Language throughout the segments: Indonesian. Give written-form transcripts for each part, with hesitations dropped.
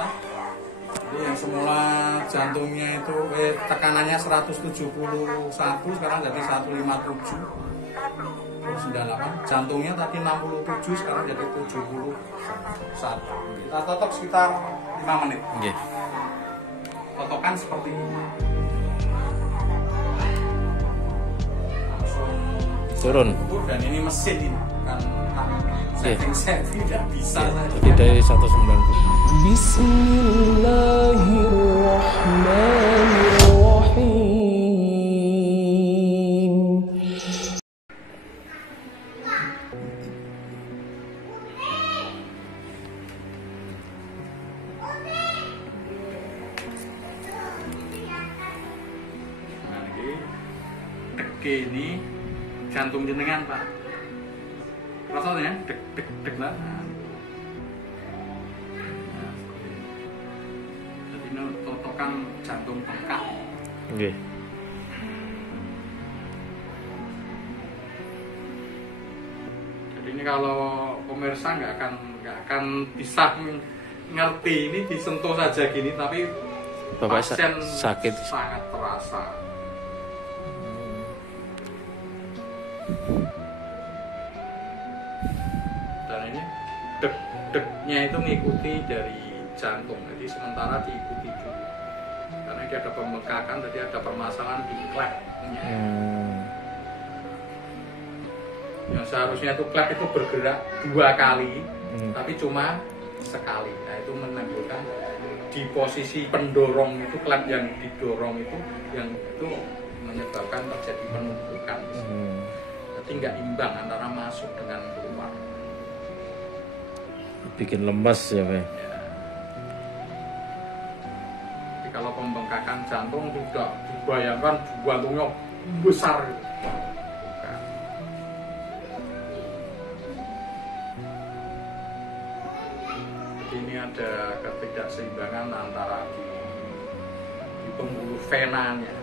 kita. Jadi yang semula jantungnya itu tekanannya 171 sekarang jadi 157. 98. Jantungnya tadi 67 sekarang jadi 71. Kita totok sekitar 5 menit. Nggih. Totokan seperti ini. Langsung Turun. dan ini mesin ini kan setting tidak bisa. Jadi dari 190. Bismillahirrahmanirrahim. Nah, ini jantung jenengan Pak. Rasanya dek lah. Jadi ini totokan jantung bengkak. Nggih. Jadi ini kalau pemirsa nggak akan bisa ngerti ini disentuh saja gini, tapi Bapak pasien sakit. sangat terasa. Dan ini dek-deknya itu mengikuti dari jantung, jadi sementara diikuti dulu karena dia ada pembengkakan, jadi ada permasalahan di klepnya. Yang seharusnya itu klep itu bergerak 2 kali, tapi cuma sekali. Nah itu menimbulkan di posisi pendorong itu klep yang didorong itu menyebabkan terjadi penumpukan. Jadi nggak imbang antara masuk dengan keluar. Bikin lemas ya Pak. Ya. Jadi kalau pembengkakan jantung tidak dibayangkan jantungnya besar. Bukan. Jadi ini ada ketidakseimbangan antara di pembuluh venanya.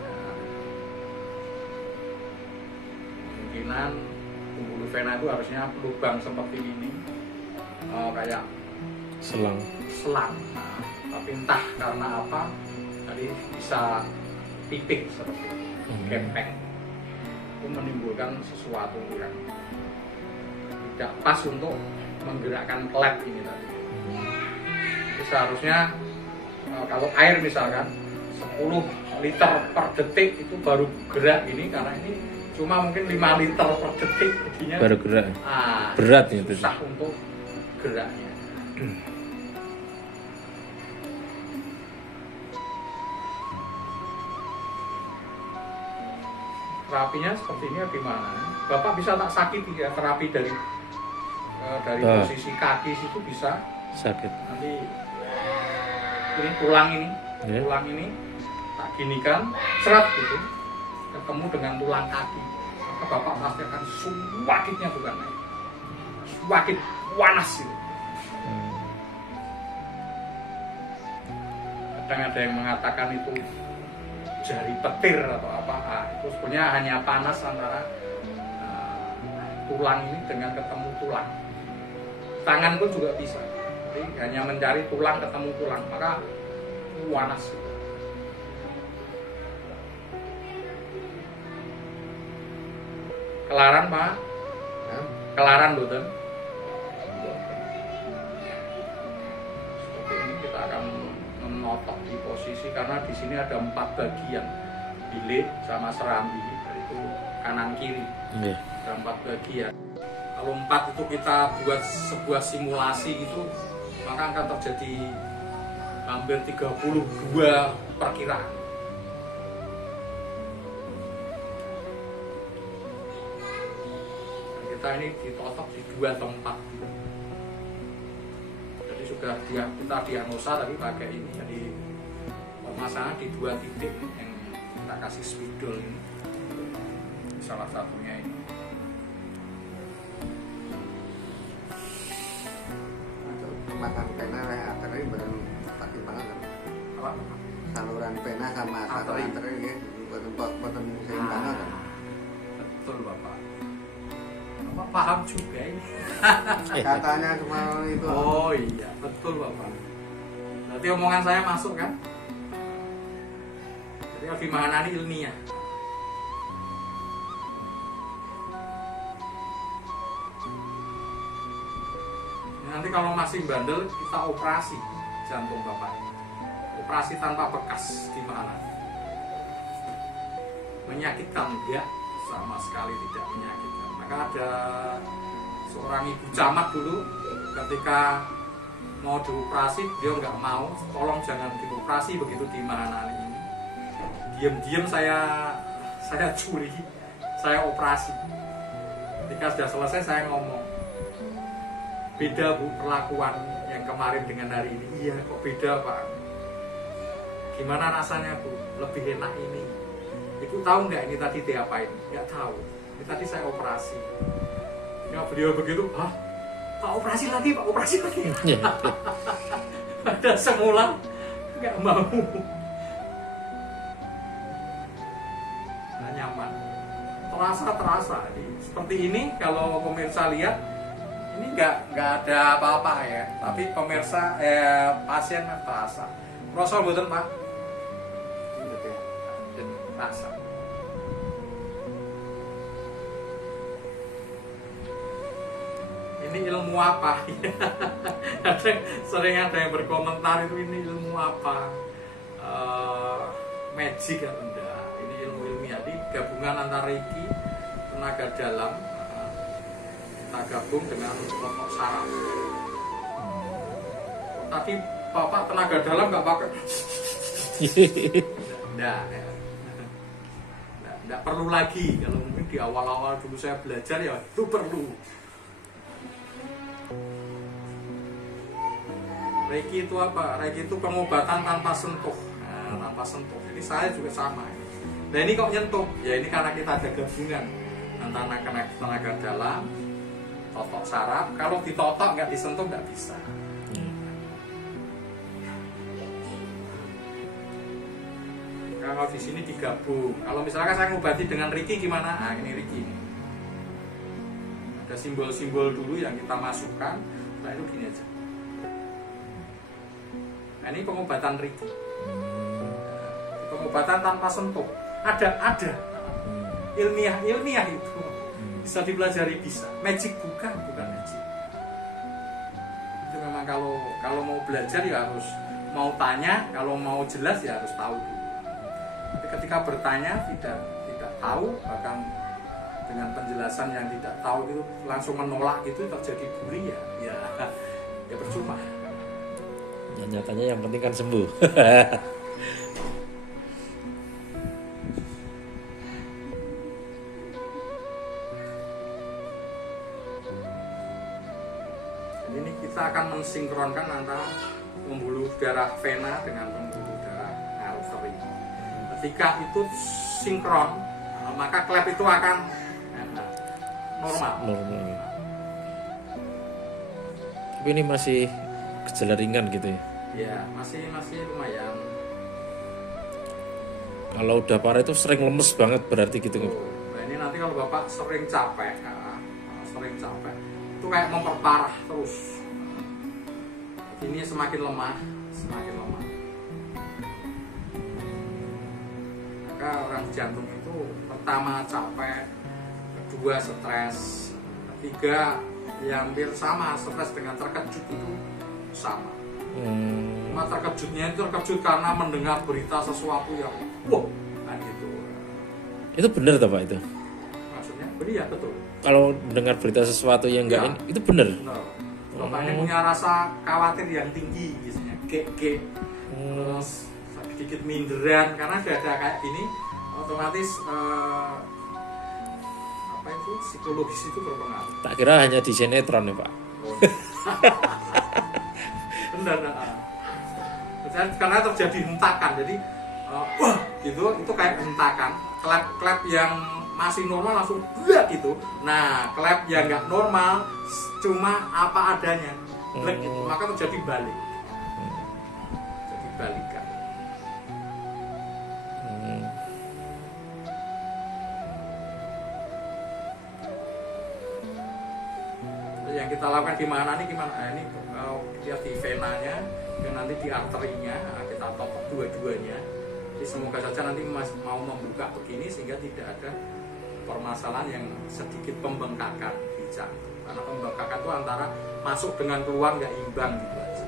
Kemungkinan pembuluh vena itu harusnya lubang seperti ini, kayak Selang. Nah, tapi entah karena apa tadi bisa pipik seperti gepeng, itu menimbulkan sesuatu yang tidak pas untuk menggerakkan klep ini tadi. Jadi seharusnya kalau air misalkan 10 liter per detik itu baru gerak ini, karena ini cuma mungkin 5 liter per detik jadinya Baru gerak. Berat itu. susah untuk geraknya. Terapinya seperti ini gimana? Bapak bisa tak sakit ya terapi dari posisi kaki situ bisa Sakit. nanti ini tulang ini Ya. tulang ini tak ginikan serat gitu ketemu dengan tulang kaki, maka bapak pasti akan sewakitnya bukan naik, sewakit panas gitu. Kadang ada yang mengatakan itu jari petir atau apa, itu sebenarnya hanya panas antara tulang ini dengan ketemu tulang. Tangan pun juga bisa, jadi hanya mencari tulang ketemu tulang, maka panas. Kelaran Pak? Kelaran betul? Seperti ini kita akan menotok di posisi, karena di sini ada 4 bagian, bilik sama serambi, yaitu kanan kiri. Ada 4 bagian. Kalau 4 itu kita buat sebuah simulasi itu, maka akan terjadi hampir 32 perkiraan. Kita ini ditotok di 2 tempat. Jadi sudah kita diagnosa tapi pakai ini, jadi pemasangan di 2 titik yang kita kasih spidol ini. Salah satunya ini. Pasang pena arteri belum pasti banget kan? Apa? Saluran pena sama saluran arteri ya, betul seimbang kan? Betul Bapak. Bapak paham juga ini. Katanya cuma itu. Oh iya, betul Bapak. Berarti omongan saya masuk kan? Jadi lebih Mahanani ilmiah. Nanti kalau masih bandel kita operasi jantung bapak. Operasi tanpa bekas gimana? Menyakitkan enggak? Sama sekali tidak menyakitkan. Maka ada seorang ibu camat dulu ketika mau dioperasi dia nggak mau, tolong jangan dioperasi begitu di Mahanani ini. Diam-diam saya curi, saya operasi. Ketika sudah selesai saya ngomong, beda Bu perlakuan yang kemarin dengan hari ini. Iya kok beda Pak. Gimana rasanya Bu? Lebih enak ini. Ibu tahu nggak ini tadi diapain? Nggak tahu. Ini tadi saya operasi. Ya beliau begitu, hah? Pak operasi lagi, Pak operasi lagi. Ada semula nggak mau. Nah, nyaman. Terasa. Seperti ini kalau pemirsa lihat. Ini nggak ada apa-apa ya, tapi pemirsa pasien terasa. Rasa betul Pak? Rasa. Ini ilmu apa? Sering ada yang berkomentar itu ini ilmu apa? Magic atau enggak? Ini ilmu ilmiah, ini gabungan antara Reiki, tenaga dalam. Kita gabung dengan kelompok saraf. Tadi Bapak tenaga dalam nggak pakai. Nggak perlu lagi. Kalau mungkin di awal-awal dulu saya belajar ya itu perlu. Reiki itu apa? Reiki itu pengobatan tanpa sentuh. Nah, tanpa sentuh. Jadi saya juga sama. Nah ini kok nyentuh? Ya ini karena kita ada gabungan antara tenaga dalam, totok saraf. Kalau ditotok nggak disentuh nggak bisa. Kalau di sini digabung. Kalau misalkan saya ngobati dengan Reiki gimana? Nah ini Reiki ini. Ada simbol-simbol dulu yang kita masukkan. Nah itu gini aja. Nah ini pengobatan Reiki. Pengobatan tanpa sentuh. Ada. Ilmiah itu. Bisa dipelajari bisa. Magic bukan magic. Itu memang kalau mau belajar ya harus mau tanya, kalau mau jelas ya harus tahu dulu. Tapi ketika bertanya tidak tahu, bahkan dengan penjelasan yang tidak tahu itu langsung menolak itu terjadi bully ya percuma. Ya, nyatanya yang penting kan sembuh. Ini kita akan mensinkronkan antara pembuluh darah vena dengan pembuluh darah arteri. Ketika itu sinkron, maka klep itu akan normal. Tapi ini masih gejala ringan gitu ya? Ya, masih lumayan. Kalau udah parah itu sering lemes banget berarti gitu. Nah ini nanti kalau Bapak sering capek, itu kayak memperparah terus. Ini semakin lemah. Maka orang jantung itu pertama capek, kedua stres, ketiga ya hampir sama, stres dengan terkejut itu sama. Cuma terkejutnya itu terkejut karena mendengar berita sesuatu yang wah, gitu. Itu benar tak Pak itu? Maksudnya, iya betul. Kalau mendengar berita sesuatu yang enggak ini, itu benar. Bapak ini punya rasa khawatir yang tinggi, biasanya terus sedikit minderan karena sudah ada kayak gini, otomatis apa itu psikologis itu berpengaruh. Tak kira hanya di sinetron ya Pak. Benar. Karena terjadi hentakan, jadi wah gitu, itu kayak hentakan. Klep yang masih normal langsung gitu. Nah, klep yang nggak normal cuma apa adanya, gitu. Maka terjadi balik. Jadi balikan. Yang kita lakukan gimana nih? Ini lihat di venanya, Dan nanti di arterinya kita totok dua-duanya. Jadi semoga saja nanti Mas mau membuka begini sehingga tidak ada permasalahan yang sedikit pembengkakan di jantung. Karena pembengkakan itu antara masuk dengan keluar nggak imbang gitu aja.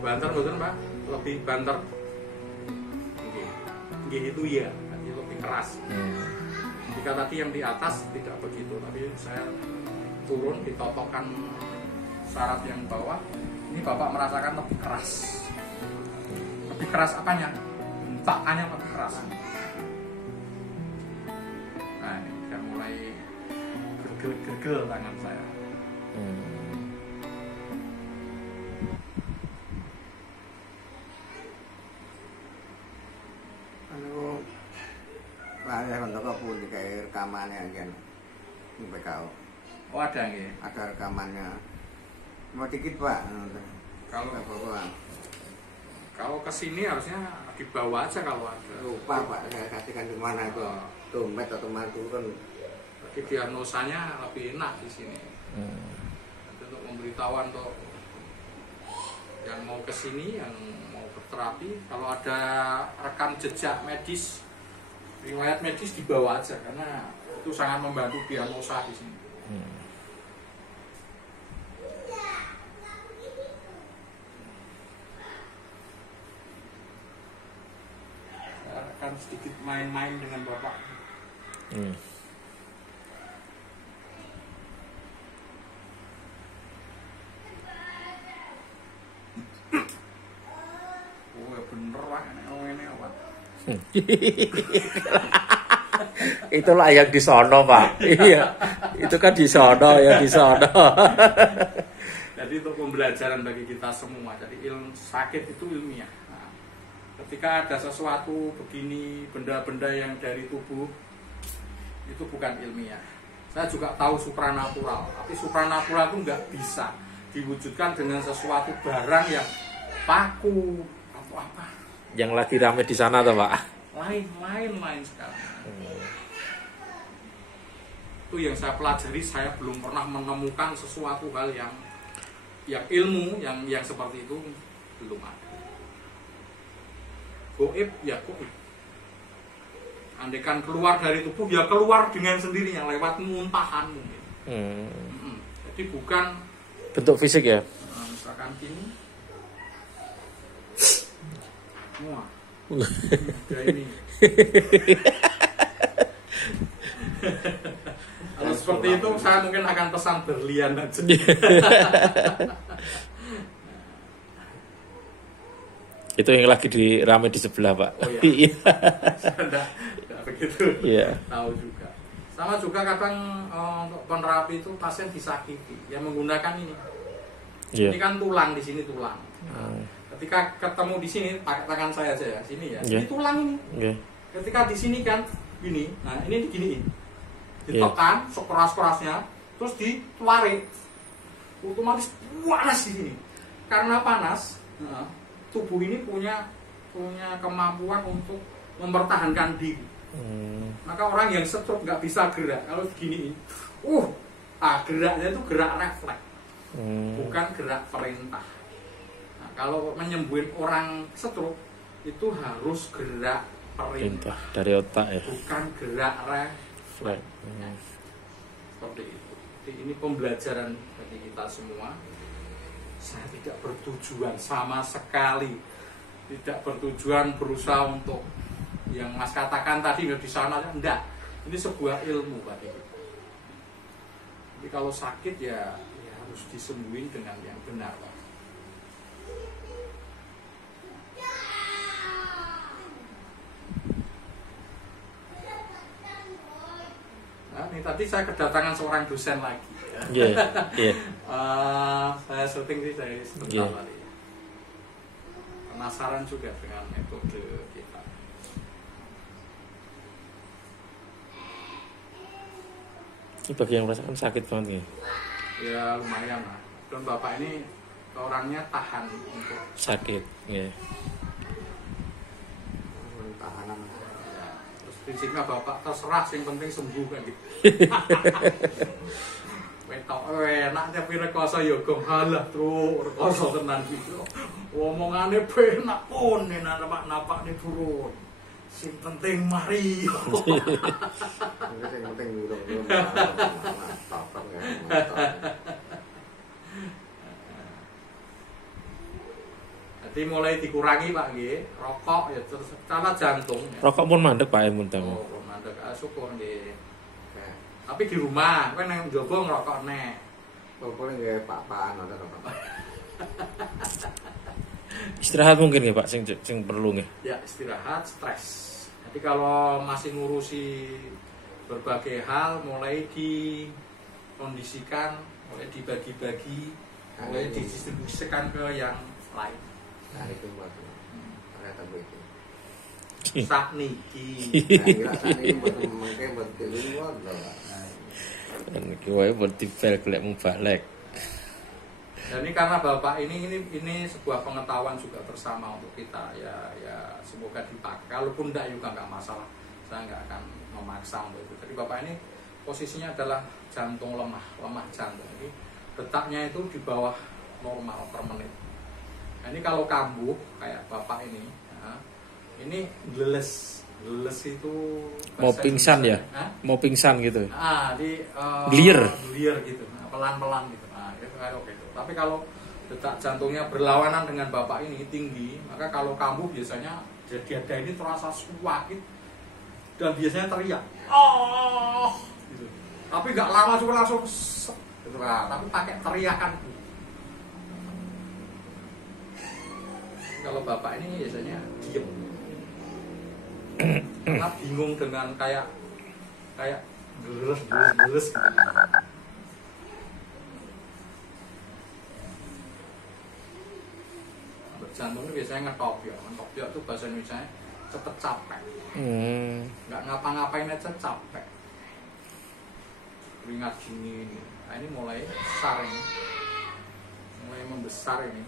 Banter betul Pak? Lebih banter. Nggih itu ya, jadi lebih keras. Jika tadi yang di atas tidak begitu, tapi saya turun ditotokkan syarat yang bawah. Ini Bapak merasakan lebih keras. Lebih keras apanya? Bentakannya lebih keras. Nah ini sudah mulai gergel tangan saya. Saya untuk pun kayak rekamannya kan di PKO. Oh ada nggih? Ada rekamannya. Mau dikit Pak. Kalau kesini harusnya dibawa aja kalau ada. Lupa Pak, saya kasihkan di mana itu. Dompet atau mantu kan. Tapi diagnosanya lebih enak di sini. Untuk memberitahuan untuk yang mau kesini, yang mau berterapi, kalau ada rekam jejak medis, riwayat medis dibawa aja karena itu sangat membantu diagnosa di sini. Saya akan sedikit main-main dengan Bapak. Oh ya bener lah, ini apa? Itulah yang di sono Pak. Iya, itu kan di sono, yang di sono. Jadi untuk pembelajaran bagi kita semua. Jadi ilmu sakit itu ilmiah. Nah, ketika ada sesuatu begini, benda-benda yang dari tubuh itu bukan ilmiah. Saya juga tahu supranatural, tapi supranatural itu nggak bisa diwujudkan dengan sesuatu barang yang paku atau apa. Yang lagi rame di sana tuh Pak. Lain sekali. Itu yang saya pelajari, saya belum pernah menemukan sesuatu hal yang ilmu yang seperti itu belum ada. Goib ya goib. Andaikan keluar dari tubuh ya keluar dengan sendirinya lewat muntahan mungkin. Jadi bukan bentuk fisik ya. Misalkan gini. Wah. Ada ini. Kalau seperti itu saya mungkin akan pesan berlian aja. Itu yang lagi rame di sebelah Pak. Oh iya. Tidak begitu. Iya. Tahu juga. Sama juga kadang untuk penerapi itu pasien disakiti, yang menggunakan ini. Yeah. Ini kan tulang, di sini tulang. Ketika ketemu di sini, pakai tangan saya aja ya, sini ya. Ini tulang ini. Yeah. Ketika di sini kan gini, nah ini diginiin. Ditekan sekeras-kerasnya, terus ditarik. Otomatis panas di sini. Karena panas, tubuh ini punya kemampuan untuk mempertahankan diri. Maka orang yang stroke nggak bisa gerak kalau begini, geraknya itu gerak refleks, bukan gerak perintah. Nah, kalau menyembuhin orang stroke itu harus gerak perintah dari otak ya, bukan gerak refleks. Seperti itu. Jadi ini pembelajaran bagi kita semua. Saya tidak bertujuan sama sekali, tidak bertujuan berusaha untuk yang Mas katakan tadi di sana, enggak. Ini sebuah ilmu bagi kita. Jadi kalau sakit ya harus disembuhin dengan yang benar, Pak. Nah, ini tadi saya kedatangan seorang dosen lagi. Iya. Saya syuting sih dari sebentar tadi. penasaran juga dengan metode kita. Ini bagi yang merasakan sakit banget nih. Ya lumayan lah. Dan bapak ini orangnya tahan untuk Sakit, ya. Tahanan. ya, terus prinsipnya bapak terserah, yang penting sembuh kan gitu. Wetok enak tapi rekoso ya gong halah terus rekoso tenan gitu. Omongane penak pun napak nih turun. Sing penting mari. Yang penting dulu. Mantap ya, mantap. Jadi mulai dikurangi Pak nggih, rokok ya terus cara jantung ya. Rokok pun mandek Pak ilmu tamu. Oh, mandek syukur nggih. Oke. Tapi di rumah, kowe nang njaba ngerokok nek. Pokoknya nggak pak-pakan ada apa. Istirahat mungkin ya Pak, sing perlu nggih. Ya istirahat, stres. Jadi kalau masih ngurusi berbagai hal, mulai dikondisikan, mulai dibagi-bagi, mulai didistribusikan ke yang lain. Nah itu buat ternyata begitu. Sak niki. Nah ini buat mungkin buat keluar lah. Dan kiwai buat tipel golek mubalek. Dan ini karena bapak ini sebuah pengetahuan juga bersama untuk kita ya semoga dipakai. Kalaupun enggak juga nggak masalah, saya nggak akan memaksa untuk itu. Jadi bapak ini posisinya adalah jantung lemah jantung. Jadi detaknya itu di bawah normal per menit. Nah, ini kalau kambuh kayak bapak ini, ya, ini geles itu Mau pingsan ya? Hah? Mau pingsan gitu. Gelier gitu, pelan-pelan gitu. Nah, itu kayak oke. Tapi kalau detak jantungnya berlawanan dengan bapak ini tinggi, maka kalau kambuh biasanya dada ini terasa sakit dan biasanya teriak. Oh, gitu. Tapi nggak lama cuma langsung gitu kan. Tapi pakai teriakan. Kalau bapak ini biasanya diem. Karena bingung dengan kayak geles gitu. Jantung ini biasanya ngetop ya itu bahasa Indonesia cepet capek. Nggak ngapa-ngapain aja capek. Keringat dingin. Nah ini mulai besar ini, mulai membesar ini.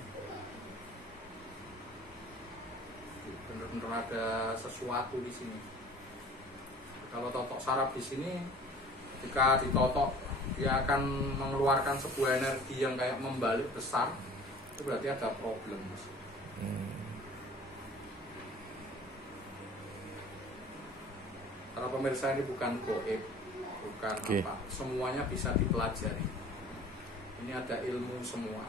Bener-bener ada sesuatu di sini. Kalau totok saraf di sini, ketika ditotok dia akan mengeluarkan sebuah energi yang kayak membalik besar. Itu berarti ada problem. Para pemirsa ini bukan goib, bukan apa, semuanya bisa dipelajari. Ini ada ilmu semua.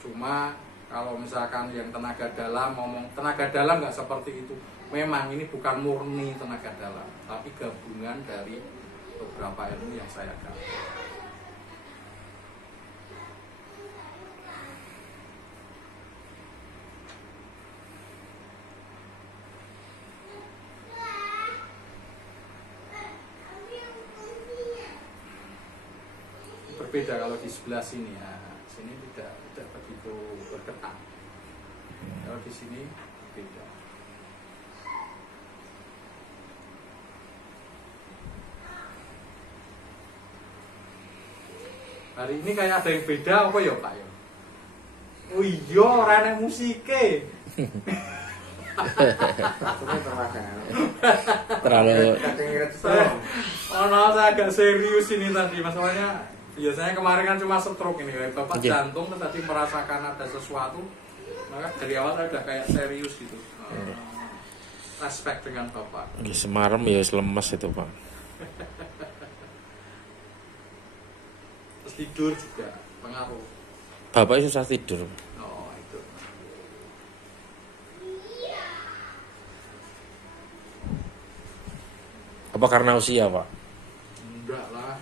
Cuma kalau misalkan yang tenaga dalam ngomong tenaga dalam nggak seperti itu. Memang ini bukan murni tenaga dalam, tapi gabungan dari beberapa ilmu yang saya dapat. Berbeda kalau di sebelah sini ya, sini tidak begitu bergetar. Kalau di sini beda. Hari ini kayak ada yang beda apa ya Pak ya? Oh iya, rene musike. Terlalu Saya agak serius ini tadi masalahnya. Biasanya kemarin kan cuma stroke ini, bapak jantung tadi merasakan ada sesuatu, maka dari awal saya udah kayak serius gitu. Respect dengan bapak. Semarem ya lemes itu Pak. Terus tidur juga pengaruh. Bapak susah tidur. Oh itu. Apa karena usia Pak? Enggak lah.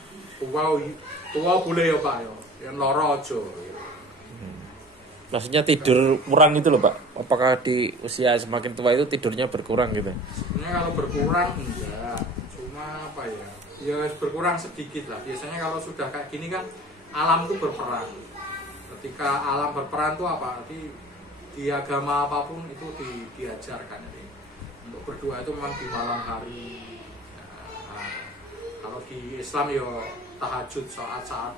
Tua boleh ya Pak ya. Yang loro aja. Maksudnya tidur kurang itu loh Pak. Apakah di usia semakin tua itu tidurnya berkurang gitu? Sebenarnya kalau berkurang enggak. Cuma apa ya? Ya berkurang sedikit lah. Biasanya kalau sudah kayak gini kan alam tuh berperan. Ketika alam berperan tuh apa? Jadi di agama apapun itu diajarkan. Jadi untuk berdoa itu memang di malam hari. Nah, kalau di Islam ya tahajud, saat-saat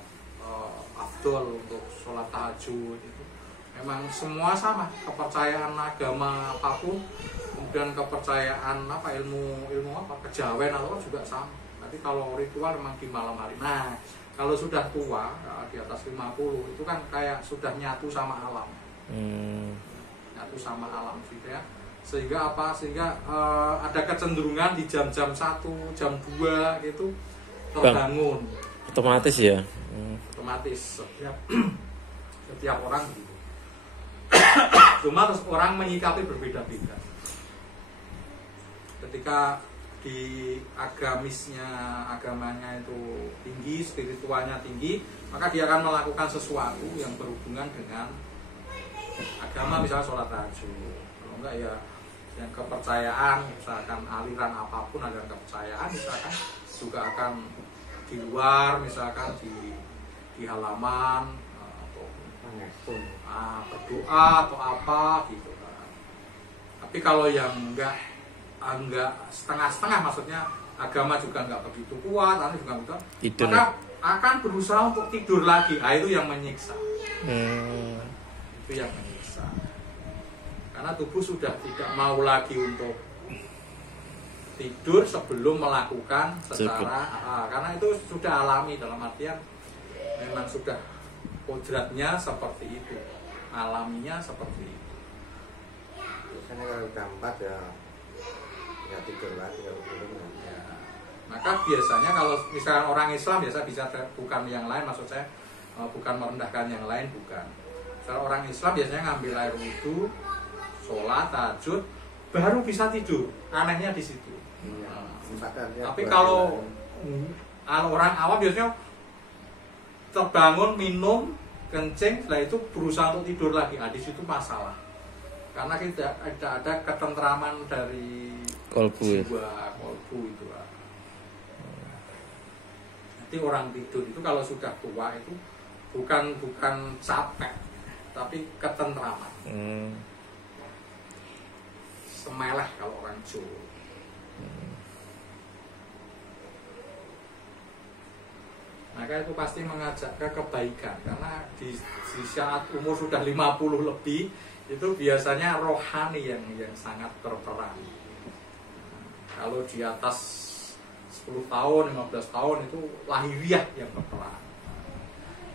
afdol untuk sholat tahajud itu memang semua sama, kepercayaan agama apapun, kemudian kepercayaan ilmu apa kejawen atau juga sama. Tapi kalau ritual memang di malam hari. Nah, kalau sudah tua di atas 50 itu kan kayak sudah nyatu sama alam. Nyatu sama alam gitu ya. Sehingga ada kecenderungan di jam-jam 1, jam 2 gitu terbangun. Otomatis ya. Otomatis setiap orang gitu. Cuma terus orang menyikapi berbeda-beda. Ketika di agamanya itu tinggi, spiritualnya tinggi, maka dia akan melakukan sesuatu yang berhubungan dengan agama, misalnya sholat tahajud. Kalau enggak ya yang kepercayaan, misalkan aliran apapun, aliran kepercayaan misalkan juga akan di luar, misalkan di halaman atau berdoa atau apa gitu kan. Tapi kalau yang enggak setengah-setengah, maksudnya agama juga enggak begitu kuat, nanti juga enggak tidur, maka akan berusaha untuk tidur lagi. Itu yang menyiksa. Itu yang menyiksa. Karena tubuh sudah tidak mau lagi untuk tidur sebelum melakukan secara karena itu sudah alami, dalam artian memang sudah kodratnya seperti itu, alaminya seperti itu. Biasanya kalau dampak ya tidur lagi kalau tidur ya. Maka biasanya kalau misalkan orang Islam biasa bisa bukan yang lain, maksud saya bukan merendahkan yang lain, bukan. Kalau orang Islam biasanya ngambil air wudhu, sholat, tahajud, baru bisa tidur. Anehnya di situ. Tapi kalau orang awam biasanya terbangun, minum, kencing, setelah itu berusaha untuk tidur lagi. Di situ masalah. Karena tidak ada ketentraman dari jiwa, kolbu itu. Nanti orang tidur itu kalau sudah tua itu bukan capek, tapi ketentraman. Semeleh kalau orang Jawa. Maka itu pasti mengajak ke kebaikan, karena di saat umur sudah 50 lebih itu biasanya rohani yang sangat berperan. Kalau di atas 10 tahun, 15 tahun itu lahiriah yang berperan.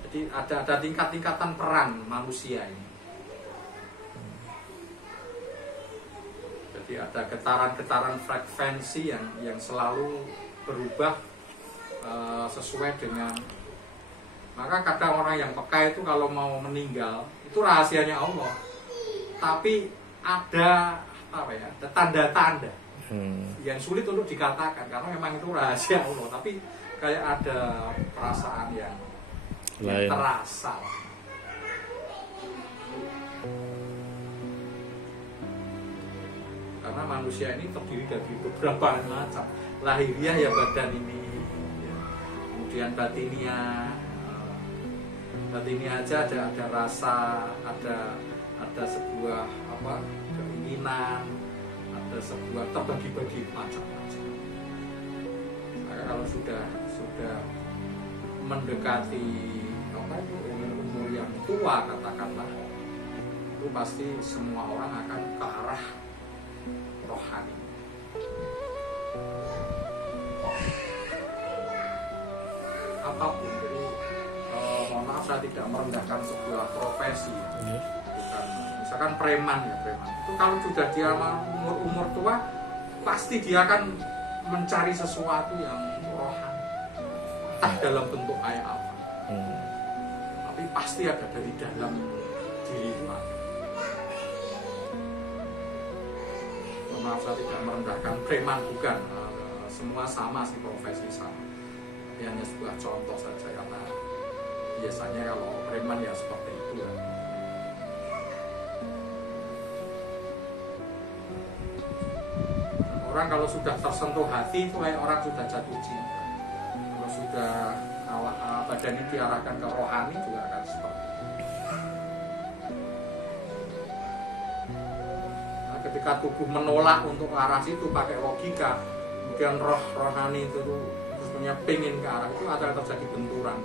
Jadi ada tingkat-tingkatan peran manusia ini. Jadi ada getaran-getaran frekuensi yang selalu berubah sesuai dengan. Maka kadang orang yang peka itu kalau mau meninggal itu rahasianya Allah, tapi ada ada tanda-tanda yang sulit untuk dikatakan karena memang itu rahasia Allah, tapi kayak ada perasaan yang terasa. Karena manusia ini terdiri dari beberapa macam. Lahiriah ya badan ini, kemudian batiniah aja ada rasa, ada sebuah keinginan, ada sebuah terbagi-bagi macam-macam. Maka kalau sudah mendekati umur yang tua katakanlah, itu pasti semua orang akan ke arah rohani. Apapun, jadi mohon maaf saya tidak merendahkan sebuah profesi, bukan. Misalkan preman itu kalau sudah dia umur tua pasti dia akan mencari sesuatu yang rohani, entah dalam bentuk kayak apa, tapi pasti ada dari dalam diri Pak. Maaf saya tidak merendahkan preman, bukan. Semua sama sih, profesi sama. Ini hanya sebuah contoh saja, karena biasanya kalau preman ya seperti itu ya. Orang kalau sudah tersentuh hati itu kayak orang sudah jatuh cinta. Kalau sudah badan ini diarahkan ke rohani juga akan seperti itu. ketika tubuh menolak untuk ke arah situ pakai logika, kemudian roh rohani itu tuh terus pengen ke arah itu, akan terjadi benturan.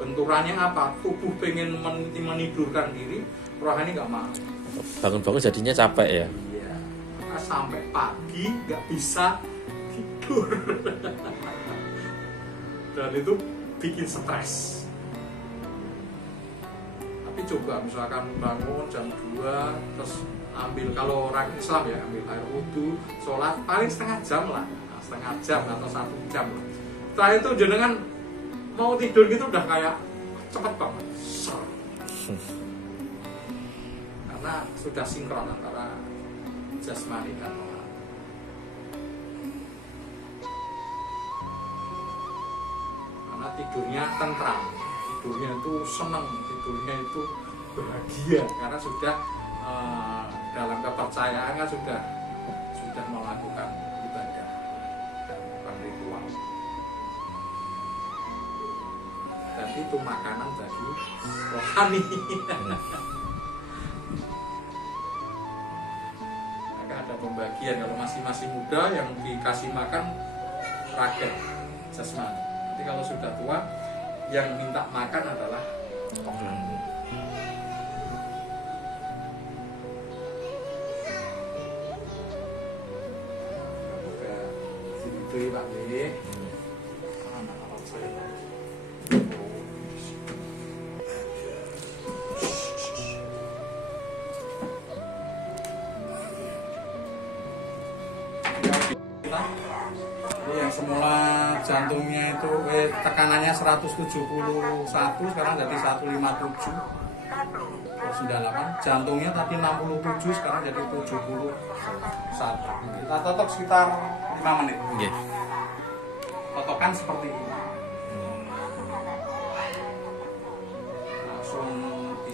Benturannya apa? Tubuh pengen menidurkan diri, rohani nggak mau. Bangun-bangun jadinya capek ya. Iya. Maka sampai pagi nggak bisa tidur. Dan itu bikin stres. Tapi coba misalkan bangun jam 2 terus ambil, kalau orang Islam ya ambil air wudhu, sholat paling setengah jam lah, setengah jam atau 1 jam lah. Setelah itu jenengan mau tidur gitu udah kayak cepet banget. Karena sudah sinkron antara jasmani dan rohani. Karena tidurnya tentram, tidurnya itu senang, tidurnya itu bahagia karena sudah dalam kepercayaan kan sudah melakukan ibadah dan melakukan ritual. Dan itu makanan bagi rohani. Maka ada pembagian, kalau masih muda yang dikasih makan rakyat jasmani. Nanti kalau sudah tua yang minta makan adalah rohani. Itu Pak B. Ini yang semula jantungnya itu tekanannya 171 sekarang jadi 157 98. Jantungnya tadi 67 sekarang jadi 71. Kita totok sekitar 5 menit. Nggih. Totokan seperti ini. Langsung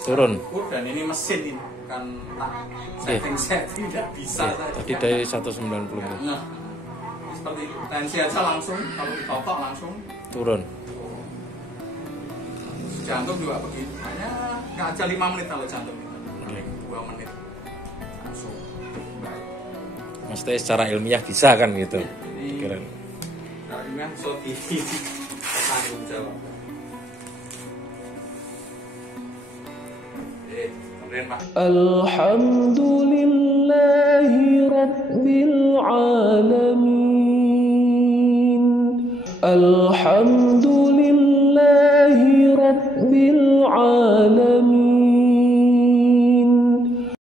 Turun. Dan ini mesin ini bukan setting tidak bisa. Tadi dari 190. Nah, seperti itu. Tensi aja langsung, kalau ditotok langsung Turun. jantung juga begitu. Hanya nggak aja 5 menit kalau jantung itu. 2 menit langsung. Maksudnya secara ilmiah bisa kan gitu. Ini Keren. secara ilmiah so tanggung jawab. Kemudian Pak. Alhamdulillahi Rabbil Alamin. Alhamdulillahi Rabbil Alamin.